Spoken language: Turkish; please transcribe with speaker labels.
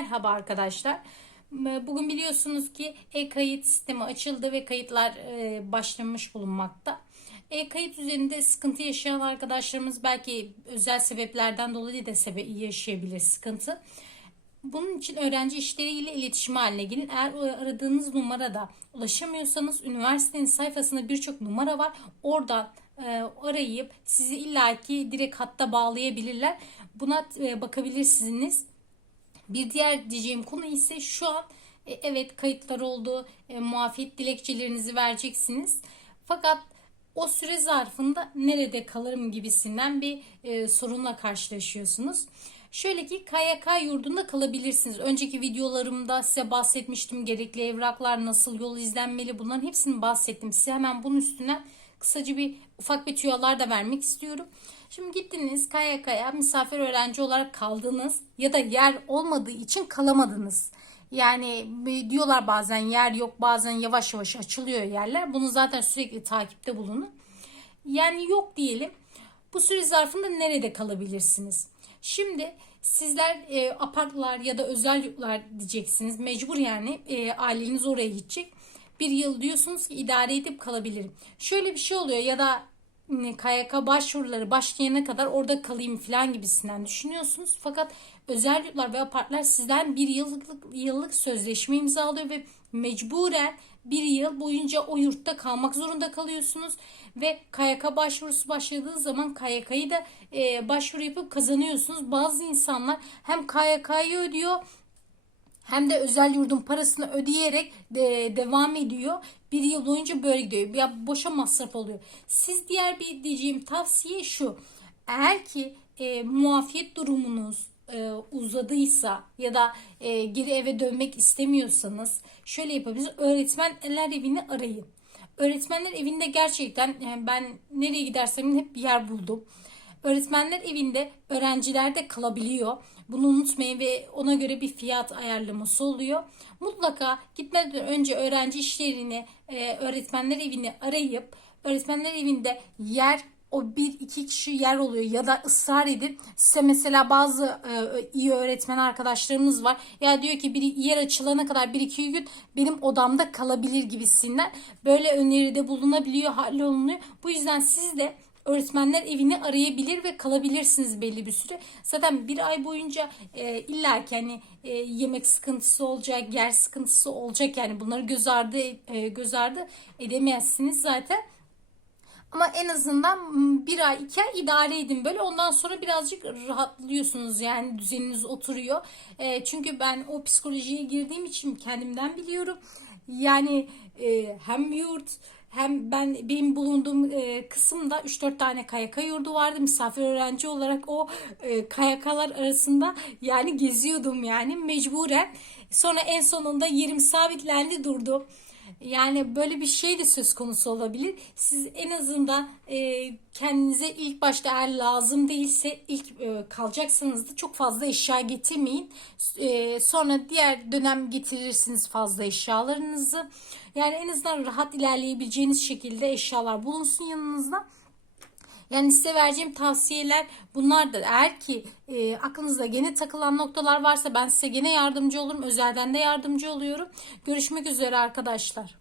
Speaker 1: Merhaba arkadaşlar. Bugün biliyorsunuz ki e-kayıt sistemi açıldı ve kayıtlar e, başlamış bulunmakta. E-kayıt üzerinde sıkıntı yaşayan arkadaşlarımız belki özel sebeplerden dolayı da sebe yaşayabilir sıkıntı. Bunun için öğrenci işleriyle iletişim haline gelin. Eğer aradığınız numarada ulaşamıyorsanız üniversitenin sayfasında birçok numara var. Oradan e, arayıp sizi illaki direkt hatta bağlayabilirler. Buna e, bakabilirsiniz. Bir diğer diyeceğim konu ise şu an e, evet kayıtlar oldu. E, muafiyet dilekçelerinizi vereceksiniz. Fakat o süre zarfında nerede kalırım gibisinden bir e, sorunla karşılaşıyorsunuz. Şöyle ki KYK yurdunda kalabilirsiniz. Önceki videolarımda size bahsetmiştim. Gerekli evraklar nasıl yol izlenmeli bunların hepsini bahsettim. Size hemen bunun üstünden kısaca bir ufak bir tüyolar da vermek istiyorum. Şimdi gittiniz KYK'ya misafir öğrenci olarak kaldınız ya da yer olmadığı için kalamadınız. Yani diyorlar bazen yer yok bazen yavaş yavaş açılıyor yerler. Bunu zaten sürekli takipte bulunun. Yani yok diyelim. Bu süre zarfında nerede kalabilirsiniz? Şimdi sizler e, apartlar ya da özel yurtlar diyeceksiniz. Mecbur yani e, aileniz oraya gidecek. Bir yıl diyorsunuz ki idare edip kalabilirim. Şöyle bir şey oluyor ya da KYK başvuruları başlayana kadar orada kalayım falan gibisinden düşünüyorsunuz. Fakat özel yurtlar ve apartlar sizden bir yıllık, yıllık sözleşme imzalıyor ve mecburen bir yıl boyunca o yurtta kalmak zorunda kalıyorsunuz. Ve KYK başvurusu başladığı zaman KYK'yı da e, başvuru yapıp kazanıyorsunuz. Bazı insanlar hem KYK'yı ödüyor hem de özel yurdun parasını ödeyerek de devam ediyor. Bir yıl boyunca böyle gidiyor. Ya boşa masraf oluyor. Siz diğer bir diyeceğim tavsiye şu. Eğer ki e, muafiyet durumunuz e, uzadıysa ya da e, geri eve dönmek istemiyorsanız şöyle yapabilirsiniz. Öğretmenler evini arayın. Öğretmenler evinde gerçekten yani ben nereye gidersem hep bir yer buldum. Öğretmenler evinde öğrenciler de kalabiliyor. Bunu unutmayın ve ona göre bir fiyat ayarlaması oluyor. Mutlaka gitmeden önce öğrenci işlerini, e, öğretmenler evini arayıp öğretmenler evinde yer o bir iki kişi yer oluyor ya da ısrar edin. Size mesela bazı e, iyi öğretmen arkadaşlarımız var. Ya diyor ki bir yer açılana kadar bir iki gün benim odamda kalabilir gibisinden. Böyle öneride bulunabiliyor, hallolunuyor. Bu yüzden siz de öğretmenler evini arayabilir ve kalabilirsiniz belli bir süre. Zaten bir ay boyunca e, illa ki hani e, yemek sıkıntısı olacak, yer sıkıntısı olacak yani bunları göz ardı e, göz ardı edemezsiniz zaten. Ama en azından bir ay iki ay idare edin böyle. Ondan sonra birazcık rahatlıyorsunuz yani düzeniniz oturuyor. E, çünkü ben o psikolojiye girdiğim için kendimden biliyorum. Yani e, hem yurt hem ben benim bulunduğum e, kısımda 3-4 tane KYK yurdu vardı. Misafir öğrenci olarak o e, KYK'lar arasında yani geziyordum yani mecburen. Sonra en sonunda yerim sabitlendi durdu. Yani böyle bir şey de söz konusu olabilir. Siz en azından e, kendinize ilk başta eğer lazım değilse ilk e, kalacaksanız da çok fazla eşya getirmeyin. E, sonra diğer dönem getirirsiniz fazla eşyalarınızı. Yani en azından rahat ilerleyebileceğiniz şekilde eşyalar bulunsun yanınızda. Yani size vereceğim tavsiyeler bunlardır. Eğer ki e, aklınızda gene takılan noktalar varsa ben size gene yardımcı olurum. Özelden de yardımcı oluyorum. Görüşmek üzere arkadaşlar.